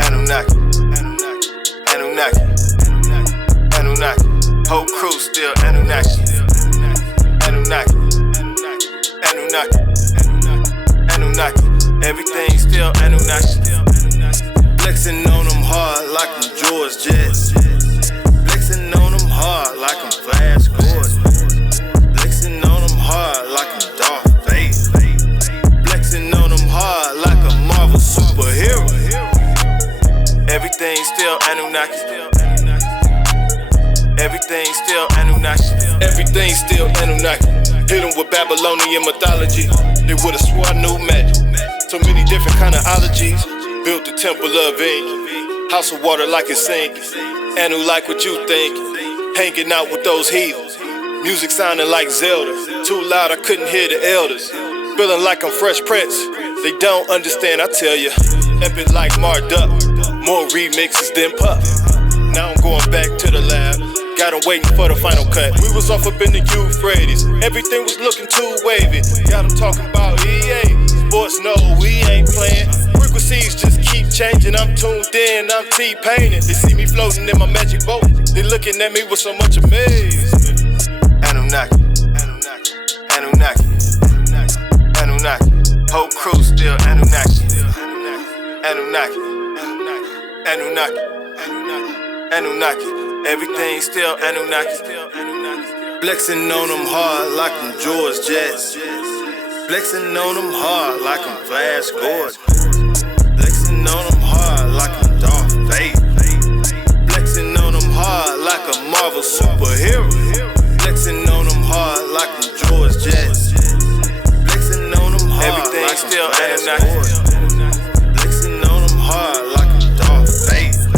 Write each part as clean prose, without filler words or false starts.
Anunnaki, Anunnaki, Anunnaki, whole crew still Anunnaki, Anunnaki, Anunnaki, Anunnaki, everything still Anunnaki. Flexing on them hard like them George Jets. Flexing on them hard like them Flash Gordon. Flexing on them hard like them Darth Vader. Flexing on them hard like a Marvel superhero. Everything still Anunnaki. Everything still Anunnaki. Everything still Anunnaki. Hit them with Babylonian mythology. They would've swore I knew magic. So many different kind of ologies. Built the temple of ink. House of water like it's sinking. Anu like what you think. Hanging out with those heathens. Music sounding like Zelda. Too loud I couldn't hear the elders. Feeling like I'm Fresh Prince. They don't understand, I tell ya. Epic like Marduk. More remixes than Puff. Now I'm going back to the lab. Got 'em waiting for the final cut. We was off up in the Euphrates. Everything was looking too wavy. Got 'em talking about EA. Sports, no, we ain't playing. Frequencies just keep changing. I'm tuned in, I'm T-painting. They see me floating in my magic boat. They looking at me with so much amazement. Anunnaki, Anunnaki, Anunnaki, Anunnaki. Whole crew still Anunnaki, Anunnaki, Anunnaki, Anunnaki. Everything still Anunnaki. Flexing on them hard like them George Jets. Flexing on them hard like them Flash Gordon. Flexing on them hard like them Darth Vader. Flexing on them hard like a Marvel superhero. Flexing on them hard like them George Jets. Flexing on them hard everything like still Anunnaki. Flexing on them hard like them Darth Vader.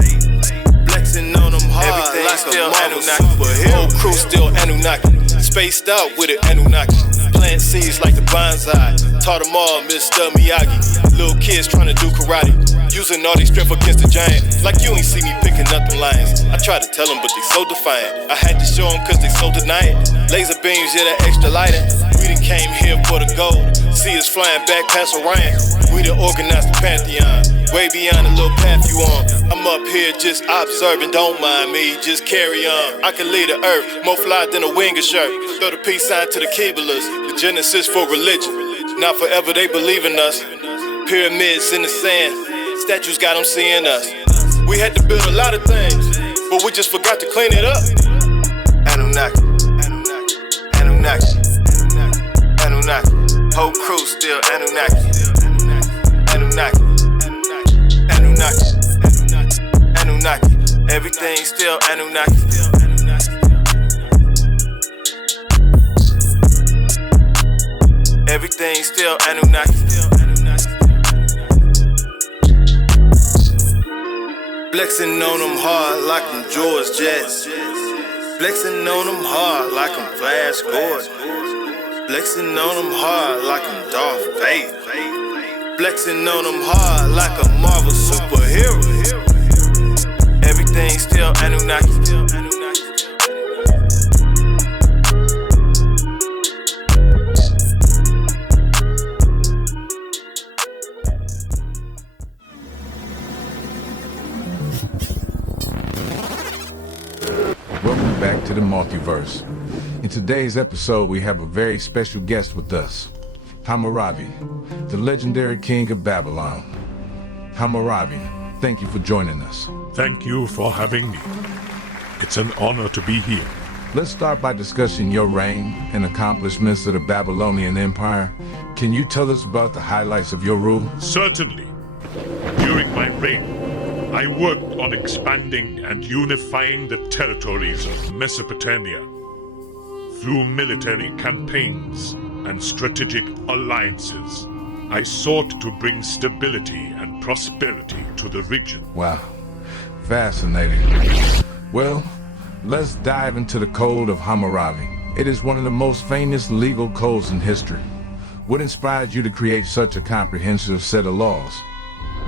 Flexing on them hard everything like still a Marvel superhero. Whole crew still Anunnaki. Spaced out with it Anunnaki. Plant seeds like the bonsai. Taught them all, Mr. Miyagi. Little kids trying to do karate. Using all their strength against the giant. Like you ain't see me picking up the lions. I tried to tell them, but they so defiant. I had to show them cause they so denying. Laser beams, yeah, that extra lighting. We done came here for the gold. See us flying back past Orion. We done organized the Pantheon. Way beyond the little path you on. I'm up here just observing, don't mind me, just carry on. I can lead the earth, more fly than a winger shirt. Throw the peace sign to the Keeblers, the genesis for religion. Now forever they believe in us. Pyramids in the sand, statues got them seeing us. We had to build a lot of things, but we just forgot to clean it up. Anunnaki, Anunnaki, Anunnaki, Anunnaki. Whole crew still Anunnaki, Anunnaki, Anunnaki, Anunnaki. Everything still Anunnaki. Everything still Anunnaki. Flexing on them hard like them George Jets. Flexing on them hard like them Flash Gordon. Flexing on them hard like them Darth Vader. Flexing on them hard like a Marvel superhero. Everything still Anunnaki. Welcome back to the Multiverse. In today's episode, we have a very special guest with us, Hammurabi, the legendary king of Babylon. Hammurabi, thank you for joining us. Thank you for having me. It's an honor to be here. Let's start by discussing your reign and accomplishments of the Babylonian Empire. Can you tell us about the highlights of your rule? Certainly. During my reign, I worked on expanding and unifying the territories of Mesopotamia through military campaigns and strategic alliances. I sought to bring stability and prosperity to the region. Wow, fascinating. Well, let's dive into the Code of Hammurabi. It is one of the most famous legal codes in history. What inspired you to create such a comprehensive set of laws?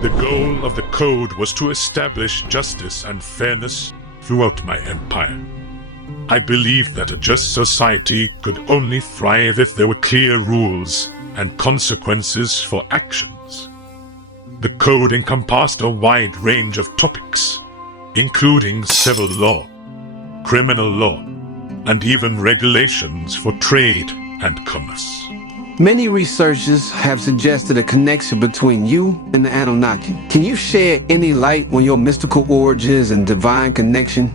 The goal of the code was to establish justice and fairness throughout my empire. I believed that a just society could only thrive if there were clear rules and consequences for actions. The code encompassed a wide range of topics, including civil law, criminal law, and even regulations for trade and commerce. Many researchers have suggested a connection between you and the Anunnaki. Can you shed any light on your mystical origins and divine connection?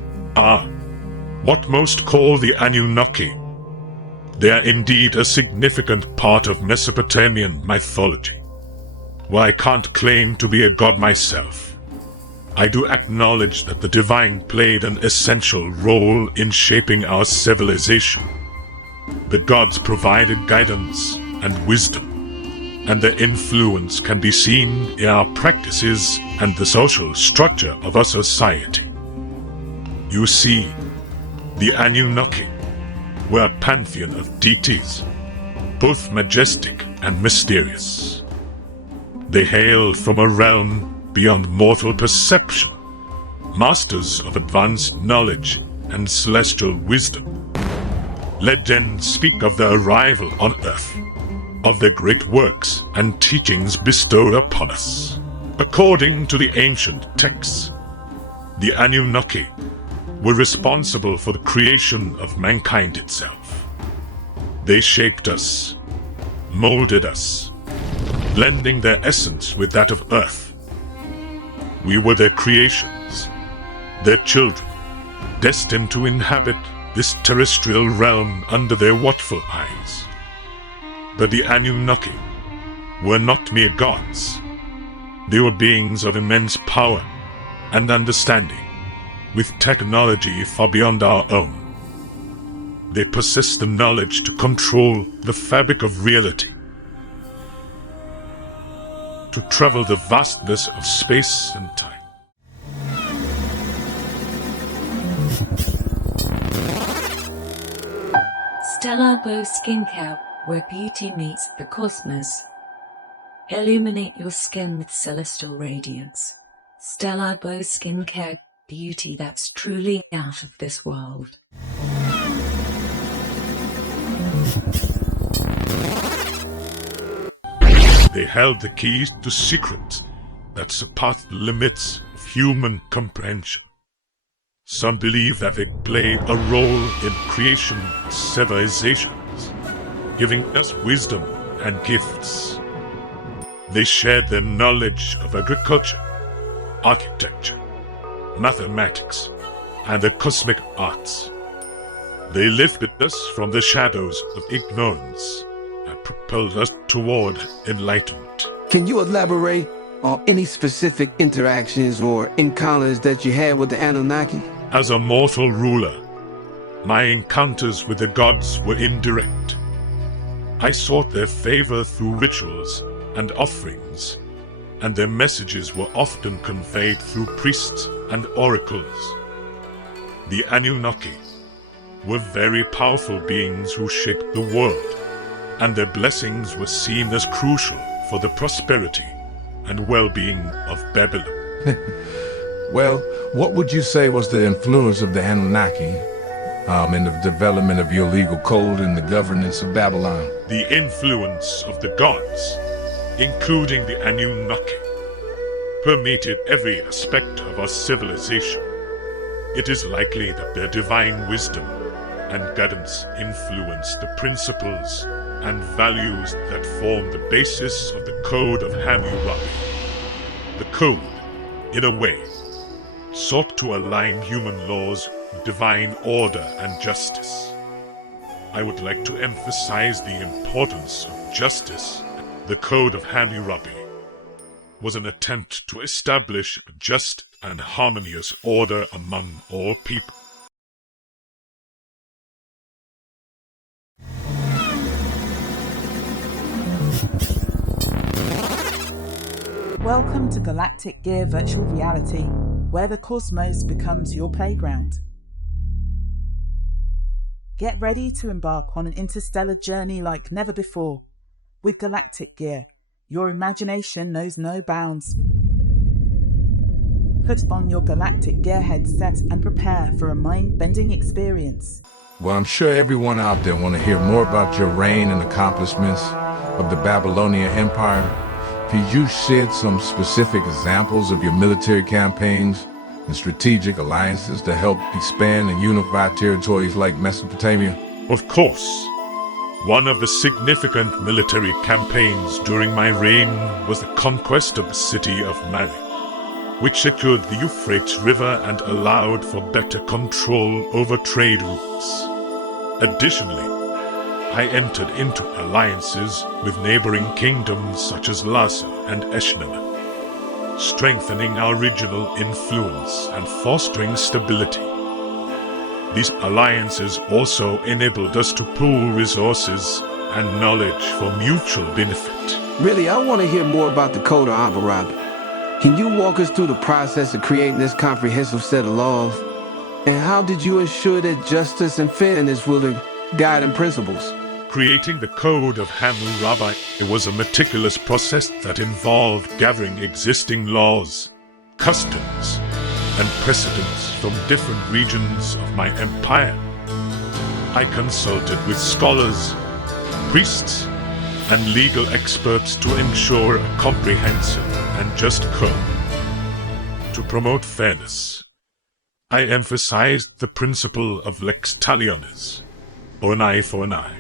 What most call the Anunnaki. They are indeed a significant part of Mesopotamian mythology. While I can't claim to be a god myself, I do acknowledge that the divine played an essential role in shaping our civilization. The gods provided guidance and wisdom, and their influence can be seen in our practices and the social structure of our society. You see, the Anunnaki were a pantheon of deities, both majestic and mysterious. They hail from a realm beyond mortal perception, masters of advanced knowledge and celestial wisdom. Legends speak of their arrival on Earth, of their great works and teachings bestowed upon us. According to the ancient texts, the Anunnaki were responsible for the creation of mankind itself. They shaped us, molded us, blending their essence with that of Earth. We were their creations, their children, destined to inhabit this terrestrial realm under their watchful eyes. But the Anunnaki were not mere gods. They were beings of immense power and understanding, with technology far beyond our own. They possess the knowledge to control the fabric of reality, to travel the vastness of space and time. Stellar Bow Skincare, where beauty meets the cosmos. Illuminate your skin with celestial radiance. Stellar Bow Skincare, beauty that's truly out of this world. They held the keys to secrets that surpassed the limits of human comprehension. Some believe that they played a role in creation of civilizations, giving us wisdom and gifts. They shared their knowledge of agriculture, architecture, mathematics, and the cosmic arts. They lifted us from the shadows of ignorance and propelled us toward enlightenment. Can you elaborate on any specific interactions or encounters that you had with the Anunnaki? As a mortal ruler, my encounters with the gods were indirect. I sought their favor through rituals and offerings, and their messages were often conveyed through priests and oracles. The Anunnaki were very powerful beings who shaped the world, and their blessings were seen as crucial for the prosperity and well-being of Babylon. Well, what would you say was the influence of the Anunnaki in the development of your legal code and the governance of Babylon? The influence of the gods, including the Anunnaki, permeated every aspect of our civilization. It is likely that their divine wisdom and guidance influenced the principles and values that form the basis of the Code of Hammurabi. The code, in a way, sought to align human laws with divine order and justice. I would like to emphasize the importance of justice. The Code of Hammurabi was an attempt to establish a just and harmonious order among all people. Welcome to Galactic Gear Virtual Reality, where the cosmos becomes your playground. Get ready to embark on an interstellar journey like never before. With Galactic Gear, your imagination knows no bounds. Put on your galactic gearhead set and prepare for a mind-bending experience. Well, I'm sure everyone out there want to hear more about your reign and accomplishments of the Babylonian Empire. Could you shed some specific examples of your military campaigns and strategic alliances to help expand and unify territories like Mesopotamia? Of course. One of the significant military campaigns during my reign was the conquest of the city of Mari, which secured the Euphrates River and allowed for better control over trade routes. Additionally, I entered into alliances with neighboring kingdoms such as Larsa and Eshnana, strengthening our regional influence and fostering stability. These alliances also enabled us to pool resources and knowledge for mutual benefit. Really, I want to hear more about the Code of Hammurabi. Can you walk us through the process of creating this comprehensive set of laws? And how did you ensure that justice and fairness were the guiding principles? Creating the Code of Hammurabi was a meticulous process that involved gathering existing laws, customs, and precedents from different regions of my empire. I consulted with scholars, priests, and legal experts to ensure a comprehensive and just code. To promote fairness, I emphasized the principle of lex talionis, or an eye for an eye,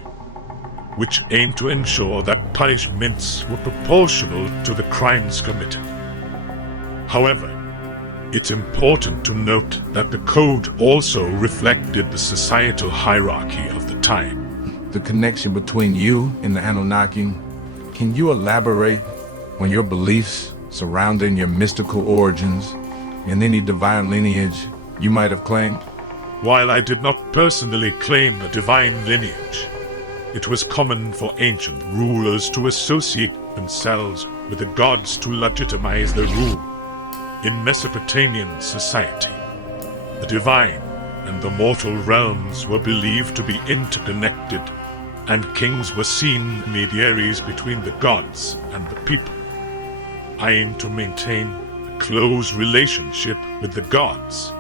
which aimed to ensure that punishments were proportional to the crimes committed. However, it's important to note that the code also reflected the societal hierarchy of the time. The connection between you and the Anunnaki, can you elaborate on your beliefs surrounding your mystical origins and any divine lineage you might have claimed? While I did not personally claim a divine lineage, it was common for ancient rulers to associate themselves with the gods to legitimize their rule. In Mesopotamian society, the divine and the mortal realms were believed to be interconnected, and kings were seen intermediaries between the gods and the people. I aim to maintain a close relationship with the gods,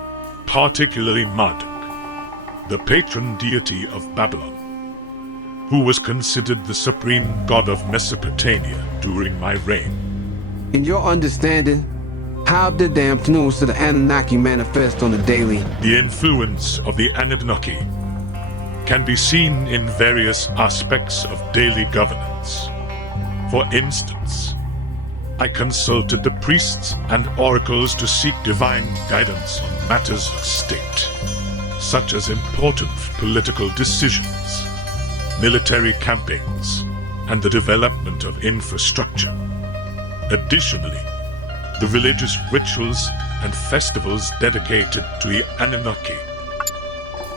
particularly Marduk, the patron deity of Babylon, who was considered the supreme god of Mesopotamia during my reign. In your understanding, how did the influence of the Anunnaki manifest on the daily? The influence of the Anunnaki can be seen in various aspects of daily governance. For instance, I consulted the priests and oracles to seek divine guidance on matters of state, such as important political decisions, military campaigns, and the development of infrastructure. Additionally, the religious rituals and festivals dedicated to the Anunnaki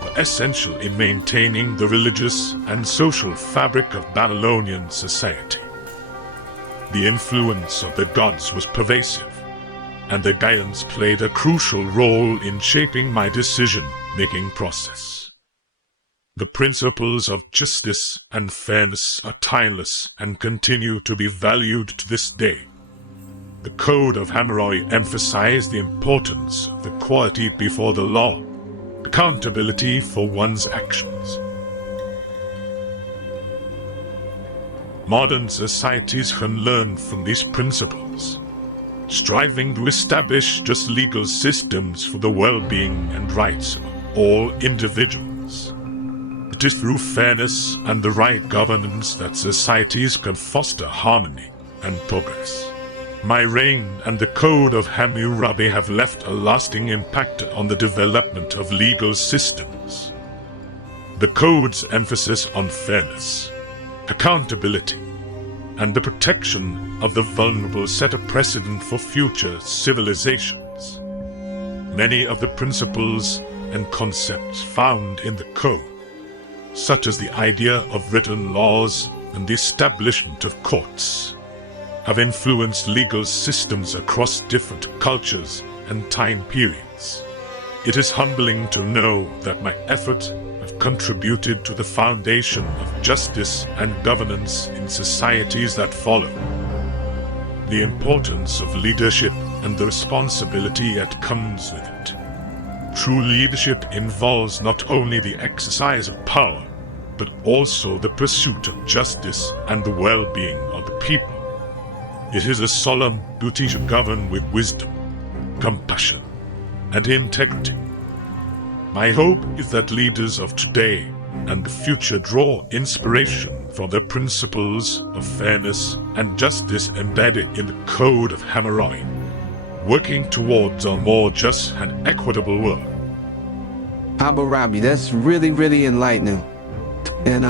were essential in maintaining the religious and social fabric of Babylonian society. The influence of the gods was pervasive, and their guidance played a crucial role in shaping my decision-making process. The principles of justice and fairness are timeless and continue to be valued to this day. The Code of Hammurabi emphasized the importance of equality before the law, accountability for one's actions. Modern societies can learn from these principles, striving to establish just legal systems for the well-being and rights of all individuals. It is through fairness and the right governance that societies can foster harmony and progress. My reign and the Code of Hammurabi have left a lasting impact on the development of legal systems. The Code's emphasis on fairness, accountability, and the protection of the vulnerable set a precedent for future civilizations. Many of the principles and concepts found in the Code, such as the idea of written laws and the establishment of courts, have influenced legal systems across different cultures and time periods. It is humbling to know that my efforts have contributed to the foundation of justice and governance in societies that follow. The importance of leadership and the responsibility that comes with it. True leadership involves not only the exercise of power, but also the pursuit of justice and the well-being of the people. It is a solemn duty to govern with wisdom, compassion, and integrity. My hope is that leaders of today and the future draw inspiration from the principles of fairness and justice embedded in the Code of Hammurabi, working towards a more just and equitable world. Hammurabi, that's really enlightening. And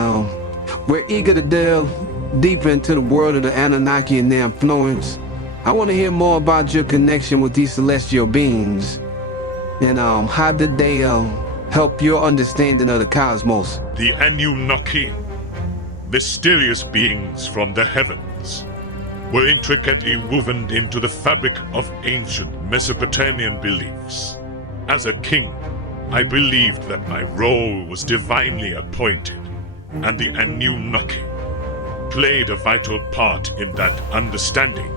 we're eager to delve deeper into the world of the Anunnaki and their influence. I want to hear more about your connection with these celestial beings. And how did they help your understanding of the cosmos? The Anunnaki, mysterious beings from the heavens, were intricately woven into the fabric of ancient Mesopotamian beliefs. As a king, I believed that my role was divinely appointed, and the Anunnaki played a vital part in that understanding.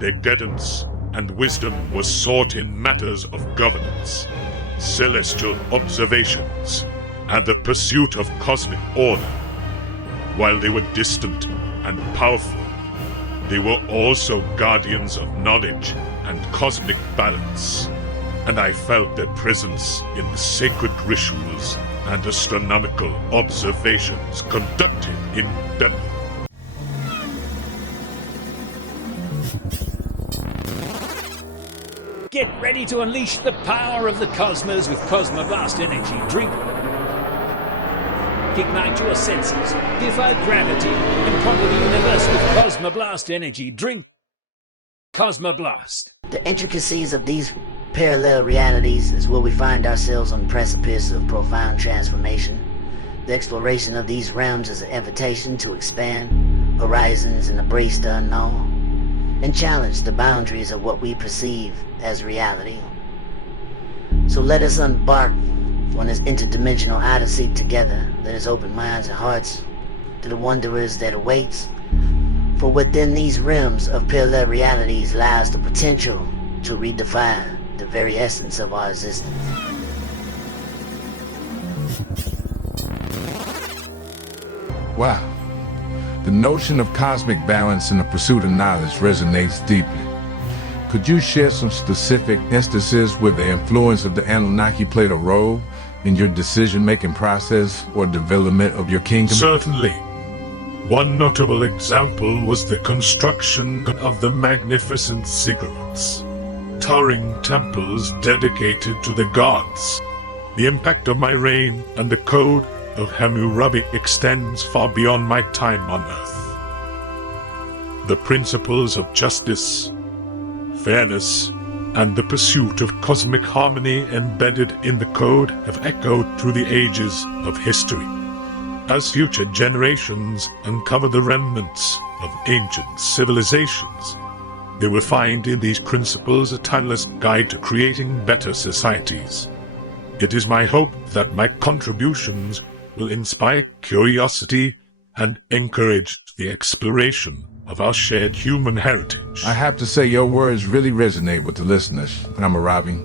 Their guidance and wisdom was sought in matters of governance, celestial observations, and the pursuit of cosmic order. While they were distant and powerful, they were also guardians of knowledge and cosmic balance, and I felt their presence in the sacred rituals and astronomical observations conducted in Babylon. Get ready to unleash the power of the cosmos with Cosmoblast Energy Drink. Ignite your senses, defy gravity, and conquer the universe with Cosmoblast Energy Drink. Cosmoblast. The intricacies of these parallel realities is where we find ourselves on the precipice of profound transformation. The exploration of these realms is an invitation to expand horizons and embrace the unknown, and challenge the boundaries of what we perceive as reality. So let us embark on this interdimensional odyssey together. Let us open minds and hearts to the wonders that awaits. For within these realms of parallel realities lies the potential to redefine the very essence of our existence. Wow. The notion of cosmic balance in the pursuit of knowledge resonates deeply. Could you share some specific instances where the influence of the Anunnaki played a role in your decision-making process or development of your kingdom? Certainly. One notable example was the construction of the magnificent ziggurats, towering temples dedicated to the gods. The impact of my reign and the code of Hammurabi extends far beyond my time on Earth. The principles of justice, fairness, and the pursuit of cosmic harmony embedded in the code have echoed through the ages of history. As future generations uncover the remnants of ancient civilizations, they will find in these principles a timeless guide to creating better societies. It is my hope that my contributions will inspire curiosity and encourage the exploration of our shared human heritage. I have to say your words really resonate with the listeners, Hammurabi,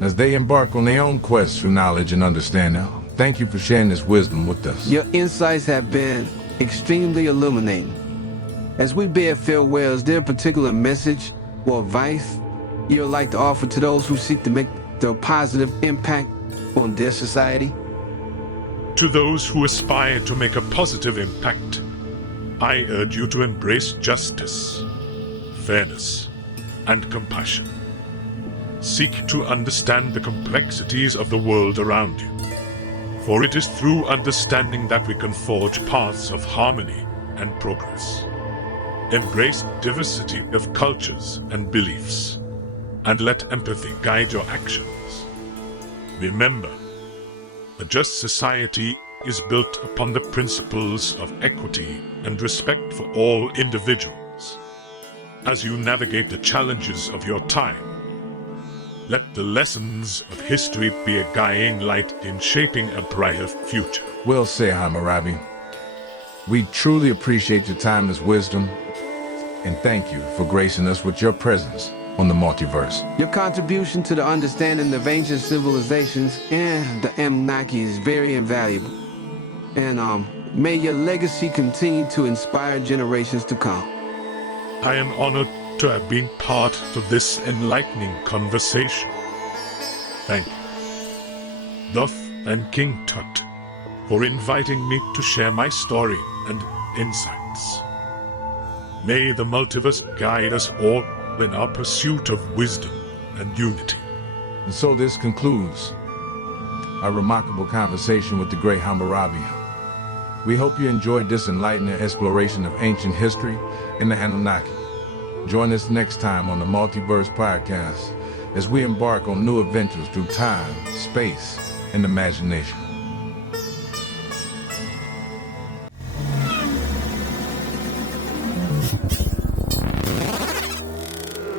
as they embark on their own quest for knowledge and understanding. Thank you for sharing this wisdom with us. Your insights have been extremely illuminating. As we bid farewell, is there a particular message or advice you would like to offer to those who seek to make a positive impact on their society? To those who aspire to make a positive impact, I urge you to embrace justice, fairness, and compassion. Seek to understand the complexities of the world around you, for it is through understanding that we can forge paths of harmony and progress. Embrace diversity of cultures and beliefs, and let empathy guide your actions. Remember, a just society is built upon the principles of equity and respect for all individuals. As you navigate the challenges of your time, let the lessons of history be a guiding light in shaping a brighter future. Well said, Hammurabi. We truly appreciate your timeless wisdom, and thank you for gracing us with your presence. on the Multiverse. Your contribution to the understanding of ancient civilizations and the Anunnaki is very invaluable. And may your legacy continue to inspire generations to come. I am honored to have been part of this enlightening conversation. Thank you, Thoth and King Tut, for inviting me to share my story and insights. May the multiverse guide us all in our pursuit of wisdom and unity. And so this concludes our remarkable conversation with the great Hammurabi. We hope you enjoyed this enlightening exploration of ancient history and the Anunnaki. Join us next time on the Multiverse Podcast as we embark on new adventures through time, space, and imagination.